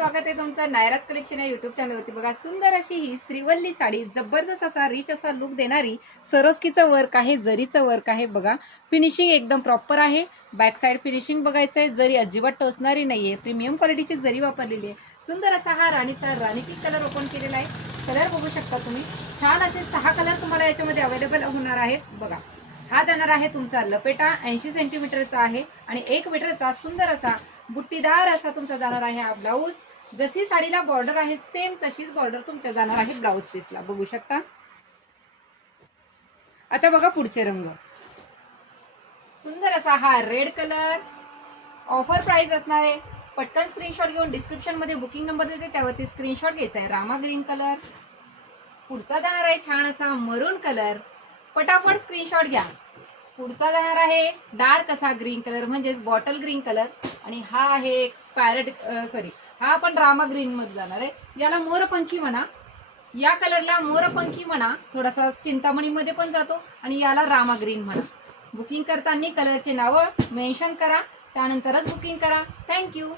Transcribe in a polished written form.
स्वागत आहे तुमचं नायराज कलेक्शन या यूट्यूब चॅनलवरती। बघा सुंदर अशी ही श्रीवल्ली साडी, जबरदस्त असा रिच असा लुक देणारी सरोस्कीचं वर्क आहे, जरीचं वर्क आहे। बघा फिनिशिंग एकदम प्रॉपर आहे। बॅक साइड फिनिशिंग बघायचं आहे, जरी अजिबात टोचणारी नाहीये, प्रीमियम क्वालिटीची जरी वापरलेली आहे। सुंदर असा हा राणी पिंक कलर ओपन केलेला आहे। कलर बघू शकता तुम्ही, छान असे 6 कलर तुम्हाला याच्यामध्ये अवेलेबल होणार आहेत। बघा हा जाणार आहे तुमचा लपेटा 80 सेंटीमीटरचा आहे आणि 1 मीटरचा सुंदर असा बुट्टीदार असा तुमचा जाणार आहे हा ब्लाऊज। जशी साडीला बॉर्डर आहे सेम तशीच बॉर्डर तुमच्या जाणार आहे ब्लाऊज पीसला, बघू शकता। आता बघा पुढचे रंग, सुंदर असा हा रेड कलर, ऑफर प्राइस असणार आहे। पटकन स्क्रीनशॉट घेऊन डिस्क्रिप्शन मध्ये बुकिंग नंबर देते त्यावरती स्क्रीनशॉट घ्यायचा आहे। रामा ग्रीन कलर, पुढचा जाणार आहे छान असा मरून कलर, पटापट स्क्रीनशॉट घ्या। पुढचा जाणार आहे डार्क असा ग्रीन कलर म्हणजेच बॉटल ग्रीन कलर, आणि हा आहे पॅरेट हा पण रामा ग्रीन मध्ये जाणार आहे। याला मोरपंखी म्हणा, या कलरला मोरपंखी म्हणा, थोडासा चिंतामणी मध्ये पण जातो, आणि याला रामा ग्रीन म्हणा। बुकिंग करताना कलरचे नाव मेन्शन करा, त्यानंतरच बुकिंग करा। थँक्यू।